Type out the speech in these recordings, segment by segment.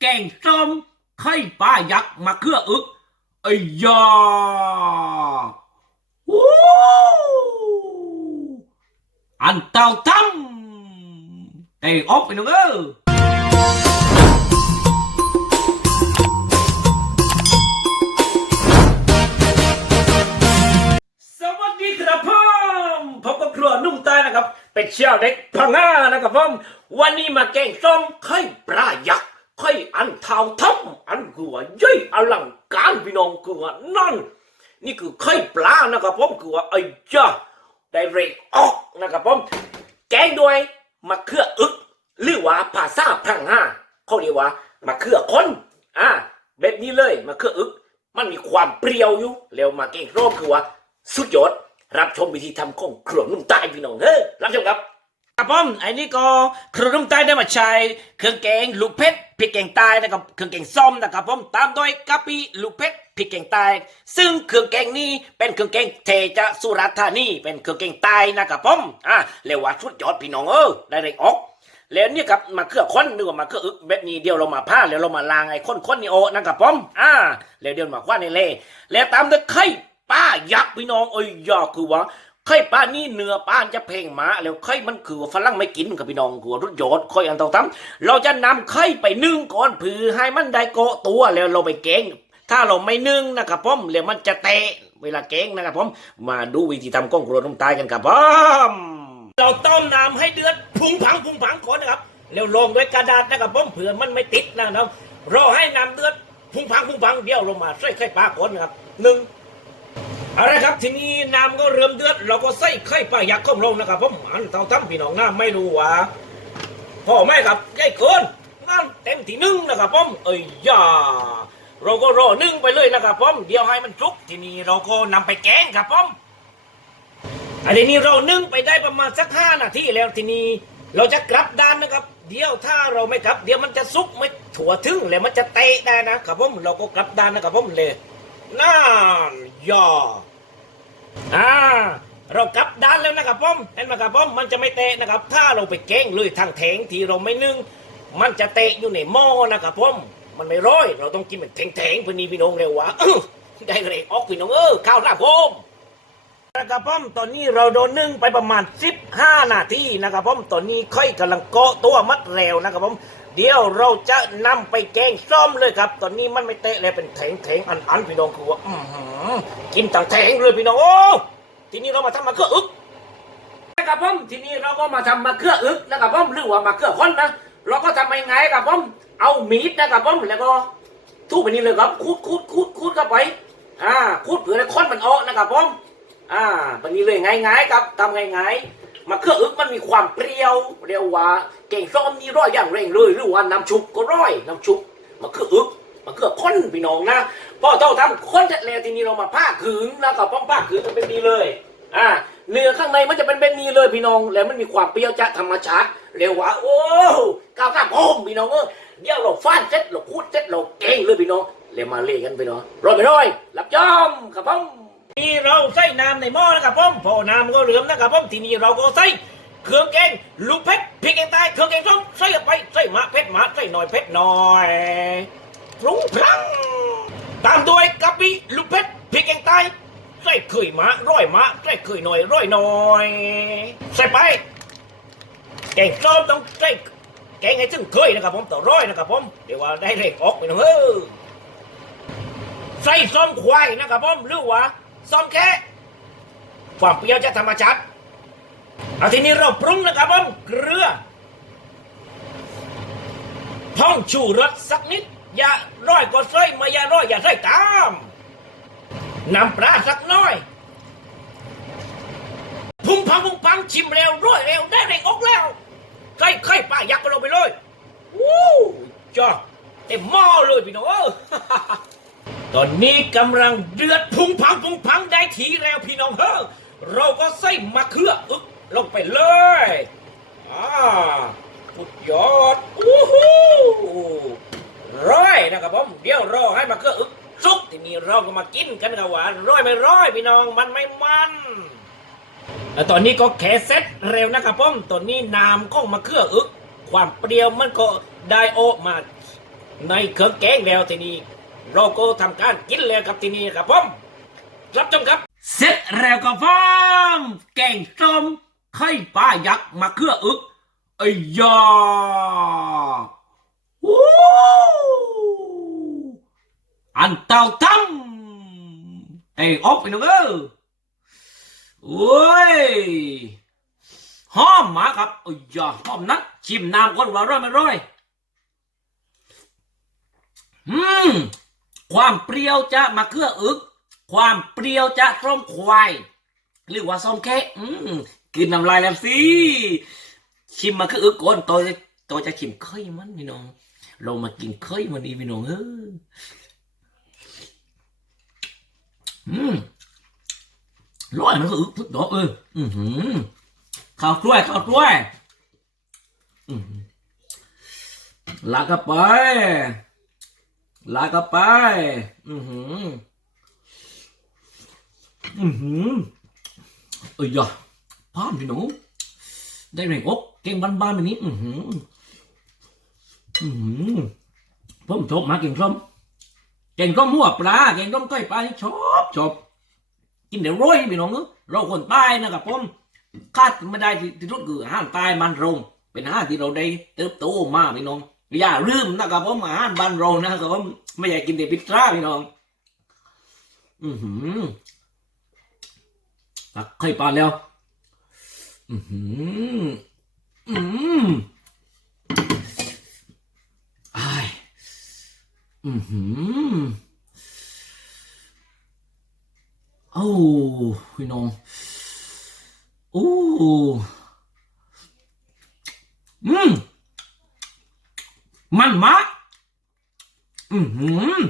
แกงส้มไข่ปลายักษ์มาเครืออึกไอ้ยาโอ้อันเต่าตั้มแต่ออกไปหนึ่งเออสวัสดีครับผมพบกับครัวนุ่มใต้นะครับเป็นเชี่ยวเด็กพังงานะครับผมวันนี้มาแกงส้มไข่ปลายักษ์ ไข่อันเท่าทั้มอันคือว่าย่อยอลังการพี่น้องคือว่านั่น นี่คือไข่ปลานะครับผมคือว่าไอ้จ้าได้เรกออกนะครับผมแกงด้วยมะเขืออึก หรือว่าภาษาพังงาเขาเรียกว่ามะเขือคนอ่าแบบนี้เลยมะเขืออึก มันมีความเปรี้ยวอยู่แล้วมาแกงส้มคือว่าสุดยอดรับชมวิธีทำของครัวนุ่มใต้พี่น้องเฮ้ยรับชมครับ ครับผมไอ้นี่ก็ครัวนุ่มใต้ได้มาใช้เครื่องแกงลูกเพชรพริกแกงใต้นะครับเครื่องแกงส้มนะครับผมตามด้วยกะปิลูกเพชรพริกแกงใต้ซึ่งเครื่องแกงนี้เป็นเครื่องแกงเทจากสุราษฎร์ธานีเป็นเครื่องแกงใต้นะครับผมอ่าเรียกว่าสุดยอดพี่น้องเออได้เลยออกแล้วเนี่ยครับมาเครือค้นนึกว่ามาเครืออึกแบบนี้เดียวเรามาผ้าแล้วเรามาลางไอ้ค้นค้นนี่โอนะครับผมอ่าแล้วเดี๋ยวมาคว้าในเล่แล้วตามด้วยไข่ป้ายักษ์พี่น้องเอ้ยยากคือว่า ไข่ป้านี่เนื้อป้าจะเพ่งมาแล้วไข่มันคือว่าฝรั่งไม่กินกับพี่น้องคือว่ารุดยอดค่อยอันเต่าตั้มเราจะนำไข่ไปนึ่งก่อนเพื่อให้มันได้เกตัวแล้วเราไปแกงถ้าเราไม่นึ่งนะครับผมแล้วมันจะเตะเวลาแกงนะครับผมมาดูวิธีทำก้องครัวน้ำตายกันครับผมเราต้มน้ำให้เดือดพุงพังพุงพังก่อนนะครับแล้วลงด้วยกระดาษนะครับผมเผื่อมันไม่ติดนะครับรอให้น้ำเดือดพุงพังพุงพังเดี๋ยวลงมาใส่ไข่ปลาก่อนนะครับหนึ่ง อาละครับทีนี้น้ำก็เริ่มเดือดเราก็ใส่ไข่ปลายักษ์เข้าลงนะครับผมอันเท่าทั้งพี่น้องน้าไม่รู้ว่าพ่อแม่ครับยายเกินนั่นเต็มที่นึ่งนะครับผมเอ้ยย่าเราก็รอนึ่งไปเลยนะครับผมเดี๋ยวให้มันสุกทีนี้เราก็นำไปแกงครับผมอันนี้เรานึ่งไปได้ประมาณสักห้านาทีแล้วทีนี้เราจะกลับด้านนะครับ เดี๋ยวถ้าเราไม่กลับ เดี๋ยวมันจะซุกไม่ถั่วถึงแล้วมันจะเตะได้นะครับผมเราก็กลับด้านนะครับผมเลย นั่นยออ่าเรากลับด้านแล้วนะครับผมเห็นไหมครับผมมันจะไม่เตะนะครับ ถ้าเราไปแก้งเลยทางแถงที่เราไม่นึ่งมันจะเตะอยู่ในหม้อนะครับผมมันไม่ร้อย เราต้องกินเป็นแทงๆพอนีพี่น้องเร็ววะได้เลยออกพี่น้องเออข้าวหน้าผม นะครับผมตอนนี้เราโดนนึ่งไปประมาณ 15 นาทีนะครับผมตอนนี้ค่อยกำลังเกาะตัวมัดแล้วนะครับผมเดี๋ยวเราจะนำไปแกงส้มเลยครับ ตอนนี้มันไม่เตะเลยเป็นแถงแถงอันอันพี่น้องคือว่าอื้อหือกินต่างแถงเลยพี่น้องโอ้ทีนี้เรามาทำมาเครืออึกนะครับผมทีนี้เราก็มาทำมาเครืออึกนะครับผมหรือว่ามาเครือค้นนะเราก็ทำยังไงครับผมเอามีดนะครับผมแล้วก็ทุบไปนี่เลยครับคูดคูดคูดคูดเข้าไปอ่าคูดเผื่อให้ค้นมันออกนะครับผม อ่าวันนี้เลยง่ายๆครับทำง่ายๆมาเครื่องอึกมันมีความเปรี้ยวเรียวว่าเก่งส้มนี่ร้อยอย่างเร่งเลยหรือว่าน้ำชุบก็ร้อยน้ำชุบมาเครื่องอึกมาเครื่องข้นพี่น้องนะพอเจ้าทำข้นเสร็จแล้วทีนี้เรามาผ้าขึงแล้วก็ป้องผ้าขึงมันเป็นนี้เลยอ่าเนื้อข้างในมันจะเป็นแบบนี้เลยพี่น้องแล้วมันมีความเปรี้ยวจากธรรมชาติเรียวว่าโอ้ก้าวข้ามโอมพี่น้องเออเดี๋ยวเราฟาดเสร็จเราคูดเสร็จเราเก่งเลยพี่น้องเรียวมาเล่กันพี่น้องร้อยไปร้อยรับยอมครับผม นี่เราใส่น้ำในหม้อนะครับผมพอน้ำก็เหลือมนะครับผมทีนี้เราก็ใส่เครื่องแกงลูกเพชรพริกแกงใต้เครื่องแกงส้มใส่ลงไปใส่มะเผ็ดมะใส่หน่อยเผ็ดหน่อยปรุงพลังตามด้วยกะปิลูกเพชรพริกแกงใต้ใส่เคยมะร้อยมะใส่เคยหน่อยร้อยหน่อยใส่ไป แกงส้มต้องใส่แกงให้ถึงเคยนะครับผมต่อร้อยนะครับผมเดี๋ยวว่าได้เลขออกไปนะเฮ้ยใส่ส้มควายนะครับผมหรือว่า ส้มแค่ความเปรี้ยวจากธรรมชาติเอาทีนี้เราปรุงนะครับผมเกลือพ้องชูรสสักนิด อย่าร้อยก็ใส่ไมาอย่าร้อยอย่าใส่ตามน้ำปลาสักน้อย พุ่งพังพุ่งพังชิมเร็วร้อยเร็วได้แรงอกแล้วไข่ไข่ปลายักษ์ก็ลงไปเลยวู้จ้าเต็มหม้อเลยพี่น้อง ตอนนี้กำลังเดือดพุงพังพุงพังได้ทีแล้วพี่น้องเฮ้อเราก็ใส่มะเขืออึกลงไปเลยอ่าสุดยอดอู้หูร้อยนะครับผมเดี๋ยวรอให้มะเขืออึกสุกที่นี้เราก็มากินกันกับหวานร้อยไม่ร้อยพี่น้องมันไม่มันแล้วตอนนี้ก็แค่เซ็ตเร็วนะครับผมตอนนี้น้ำของมะเขืออึก ความเปรี้ยวมันก็ได้โออกมาในเครื่องแกงแล้วทีนี้ เราก็ทำการกินแล้วครับที่นี้ครับผมรับชมครับ เสร็จแล้วครับผมแกงส้มไข่ปลายักษ์มาเครืออึกไอ้ยาวู้อันเต่าตั้มไอ้ออกไปหนูเออโอ้ยหอมมาครับไอ้ยาหอมนักชิมน้ำก่อนว่าร่อยไม่ร่อยอืม ความเปรี้ยวจะมาเครืออึก ความเปรี้ยวจะส้มควาย หรือว่าส้มแค่อืมกินน้ำลายแล้วสิ ชิมมาคืออึกก่อนตัวจะตัวจะชิมเคยมันพี่น้อง เรามากินเคยมันดีพี่น้องเอออืมร้อยมันก็อึกทุกดอกเอออือหือข้าวกล้วยข้าวกล้วย อือลากเข้าไป ลากเข้าไป อือหือ อือหือเอ้ยยะพามพี่หนู ได้แรงอกเก่งบ้านๆแบบนี้ อือหือ อือหือผมชอบมากเก่งส้มเก่งส้มหัวปลาเก่งส้มก้อยปลานี่ชอบชอบกินเดี๋ยวร้อยพี่น้องเอ้ยเราคนใต้นะครับผมคาดไม่ได้ที่ที่สุดคืออาหารใต้มันรง เป็นอาหารที่เราได้เติบโตมาพี่น้อง อย่าลืมนะครับผมอาหารบ้านเรานะครับผมไม่อยากกินแต่พิซซ่าพี่น้อง อือหือตักไข่ปลาแล้ว อือหือ อืมออือหือโอ้พี่น้องโอ้อืม มันมากอือหือ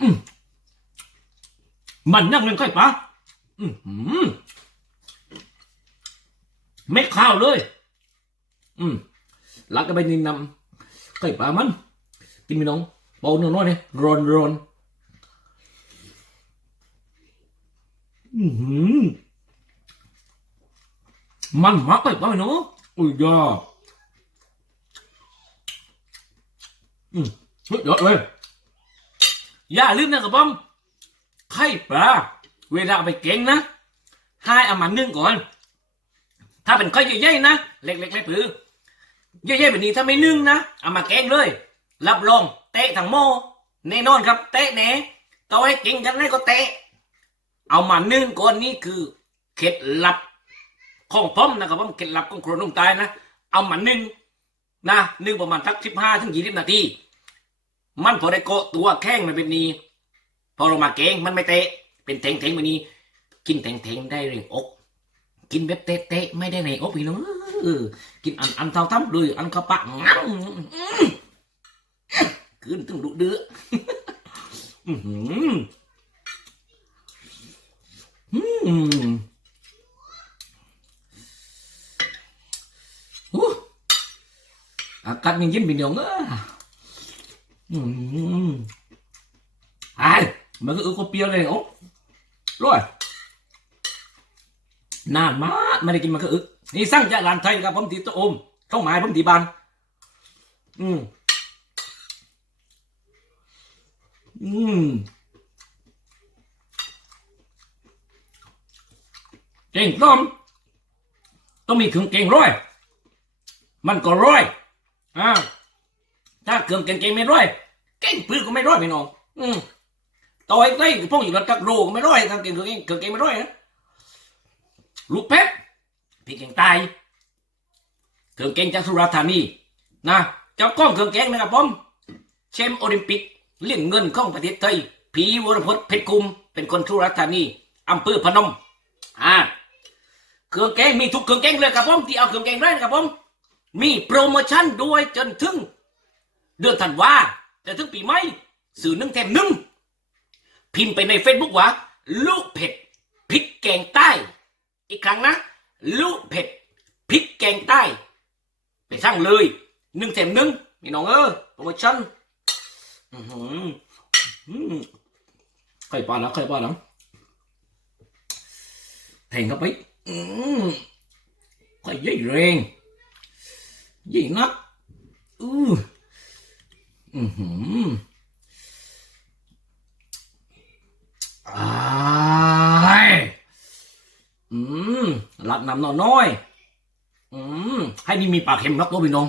อืมมันยังเป็นไข่ปลาอือหือไม่ข้าวเลย อืมลักก็ไปนินนำไข่ปลามัน กินพี่น้องเบาหน่อยเนี่ยร้อนร้อนอือหือมันมากไปไปเนาะ อุ้ยยอดอืมเฮ้ยเดี๋ยวเลยอย่าลืมนะครับผมไข่ปลาเวลาเอาไปเก่งนะให้เอามานึ่งก่อน ถ้าเป็นไข่ใหญ่ๆนะเล็กๆไม่ผือใหญ่ๆแบบนี้ถ้าไม่นึ่งนะเอามาแกงเลย รับรองเตะทั้งโมแน่นอนครับ เตะแหน่ต่อให้เก่งกันได้ก็เตะเอามานึ่งก่อนนี่คือเคล็ดลับ ของผมนะครับผมเคล็ดลับของครัวนุ่งตายนะ เอามานึ่งนะนึ่งประมาณสักสิบห้าถึงยี่สิบนาทีมันพอได้เกะตัวแข้งมันเป็นนี้พอเรามาแกงมันไม่เตะ เป็นเทงเทงๆแบบนี้ กินเทงเทงได้แรงอก กินแบบเตะเตะไม่ได้แรงอกพี่น้องเออกินอันอันเท่าทำเลยอันกระปะงั้งคืนถึงดุเดืออื้อหืออืมโอ้ อากาศเย็นๆพี่น้องเอออืม ai mà cái ư có pia này ốc rồi นานมากไม่ได้กินมาคืออึกนี่สร้างจากลานไทยครับผมตีตัวอมเข้าหมายผมตีบานอืมอืมเก่งต้มต้องมีเครื่องเก่งร้อย มันก็ร้อย อ่าถ้าเครื่องเก่งๆไม่ร้อยเก่งปืนก็ไม่ร้อยพี่น้อง อืมต่อยได้พวกอยู่ระดับโลก็ไม่ร้อยทำเก่งเก่งเก่งเก่งไม่ร้อยนะลูกเพชรพี่เก่งตายเก่งเก่งจากสุราธานีนะเจ้าก้องเก่งเก่งนะครับผมแชมป์โอลิมปิกเลี่ยงเงินของประเทศไทยพีวรพจน์เพชรกุม เป็นคนสุราธานีอำเภอพนมอ่าเครื่องแกงมีทุกเครื่องแกงเลยครับผมที่เอาเครื่องแกงได้นะครับผม มีโปรโมชั่นด้วยจนถึง เดือนธันวาจะถึงปีใหม่สื่อนึ่งแถมนึ่งพิมพ์ไปในเฟซบุ๊กว่า ลูกเผ็ดพริกแกงใต้ อีกครั้งนะ ลูกเผ็ดพริกแกงใต้ ไปสั่งเลยหนึ่งแถมนึ่งนี่น้องเออโปรโมชั่นอือหืออืมไข่ปลาแล้วไข่ปลาแล้วแทงเข้าไปอืมไข่ใหญ่แรง ยิ่งนักอืออือหืออ้ายอืมหลัดน้ำนอนน้อยอืมให้นี่มีปลาเค็มนักตัวพี่น้อง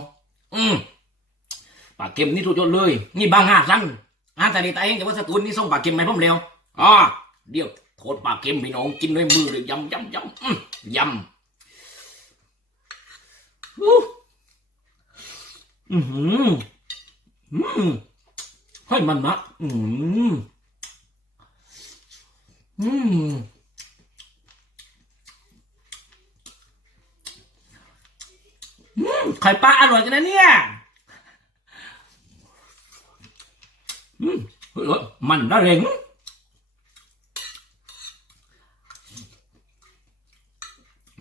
อืมปลาเค็มนี่สุดยอดเลย นี่บางห้าสั่งอาแต่ในตาเองแต่ว่าสตูนนี่ส่งปลาเค็มไหมาให้ผมเร็วอ๋อเดี๋ยวโทษปลาเค็มพี่น้องกินด้วยมือเลยยำยำยำอืมยำอู้ อือหืออืมให้มันนะอืมอืมไข่ปลาอร่อยกันนะเนี่ย อืมเฮ้ยมันน่าเร่ง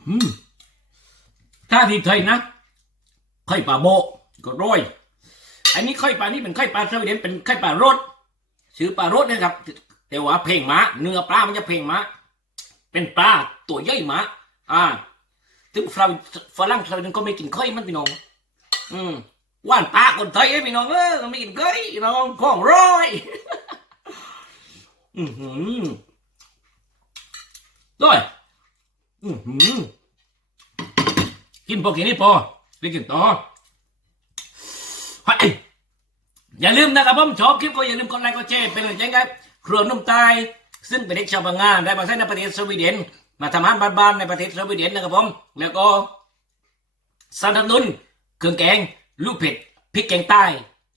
อืมถ้าที่ไทยนะไข่ปลาโบ ก็ร้อยอันนี้ไข่ปลานี่เป็นไข่ปลาสวีเดนเป็นไข่ปลารสชื่อปลารสนะครับ แต่ว่าเพลงม้าเนื้อปลามันจะเพลงม้าเป็นปลาตัวใหญ่ม้าอ่าถึงฝรั่งฝรั่งสวีเดนก็ไม่กินไข่มันพี่น้อง อืมว่านตาคนไทยพี่น้องเออไม่กินเกยพี่น้องของร้อยอือหือด้วยอือหือกินพอกินนี่พอไปกินต่อ อย่าลืมนะครับผมชอบคลิปก็อย่าลืมกดไลค์กดแชร์เป็นกำลังใจครับครัวนุ่มตายซึ่งเป็นเด็กชาวบางงานได้มาใช้ในประเทศสวีเดน มาทำอาหารบ้านๆในประเทศสวีเดนนะครับผมแล้วก็สนับสนุนเครื่องแกงลูกเผ็ดพริกแกงใต้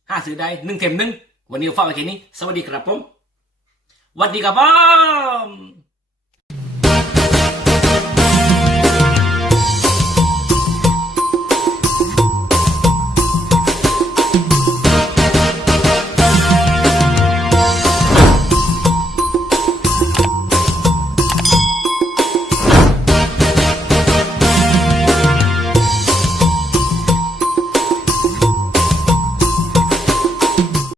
ห้าซื้อได้หนึ่งเข็มหนึ่งวันนี้ฝากไว้แค่นี้ สวัสดีครับผมสวัสดีครับผม